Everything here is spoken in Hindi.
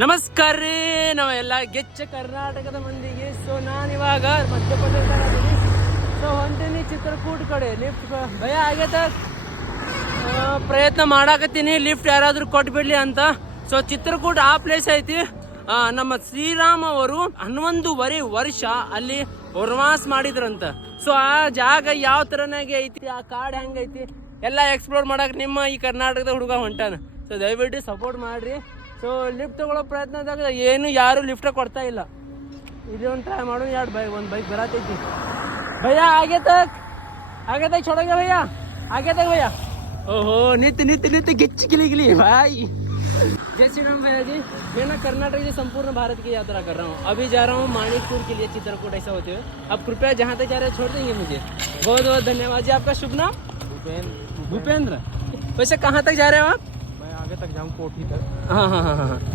ನಮಸ್ಕಾರ ರೀ, ನಾವೆಲ್ಲ ಗೆಚ್ಚ ಕರ್ನಾಟಕದ ಮಂದಿಗೆ. ಸೊ ನಾನು ಇವಾಗ ಮಧ್ಯಪ್ರದೇಶದಲ್ಲಿ ಸೊ ಹೊಂಟೀನಿ ಚಿತ್ರಕೂಟ ಕಡೆ. ಲಿಫ್ಟ್ ಭಯ ಆಗೈತ. ಪ್ರಯತ್ನ ಮಾಡಾಕತ್ತೀನಿ. ಲಿಫ್ಟ್ ಯಾರಾದರೂ ಕೊಟ್ಬಿಡ್ಲಿ ಅಂತ. ಸೊ ಚಿತ್ರಕೂಟ ಆ ಪ್ಲೇಸ್ ಐತಿ. ನಮ್ಮ ಶ್ರೀರಾಮ್ ಅವರು ಹನ್ನೊಂದುವರೆ ವರ್ಷ ಅಲ್ಲಿ ವನವಾಸ ಮಾಡಿದ್ರಂತ. ಸೊ ಆ ಜಾಗ ಯಾವ ಥರನಾಗೆ ಐತಿ? ಆ ಕಾಡ್ ಹೆಂಗೈತಿ? ಎಲ್ಲ ಎಕ್ಸ್ಪ್ಲೋರ್ ಮಾಡಕ್ಕೆ ನಿಮ್ಮ ಈ ಕರ್ನಾಟಕದ ಹುಡುಗ ಹೊಂಟಾನ. ಸೊ ದಯವಿಟ್ಟು ಸಪೋರ್ಟ್ ಮಾಡ್ರಿ. ಸೊ ಲಿಫ್ಟ್ ತಗೊಳ್ಳೋ ಪ್ರಯತ್ನದಾಗ ಏನು ಯಾರು ಲಿಫ್ಟ್ ಕೊಡ್ತಾ ಇಲ್ಲ ಇದೊಂದು ಟ್ರೈ ಮಾಡೋಣ ಎರಡು ಬೈಕ್ ಒಂದು ಬೈಕ್ ಬರತೈತಿ ಭಯ್ಯ आगे तक आगे तक छोड़ोगे भैया आगे तक भैया ओहो नित्य नित्य नित्य गिच्च गिली गिली भाई जय श्री राम भैया जी मैं ना कर्नाटक से संपूर्ण भारत की यात्रा कर रहा हूँ अभी जा रहा हूँ माणिकपुर के लिए चित्रकूट ऐसा होते हुए अब कृपया जहाँ तक जा रहे हैं छोड़ देंगे मुझे बहुत बहुत धन्यवाद जी आपका शुभ नाम भूपेंद्र वैसे कहाँ तक जा रहे हो आप मैं आगे तक जाऊँ कोठी तक। हाँ हाँ हाँ हाँ हाँ।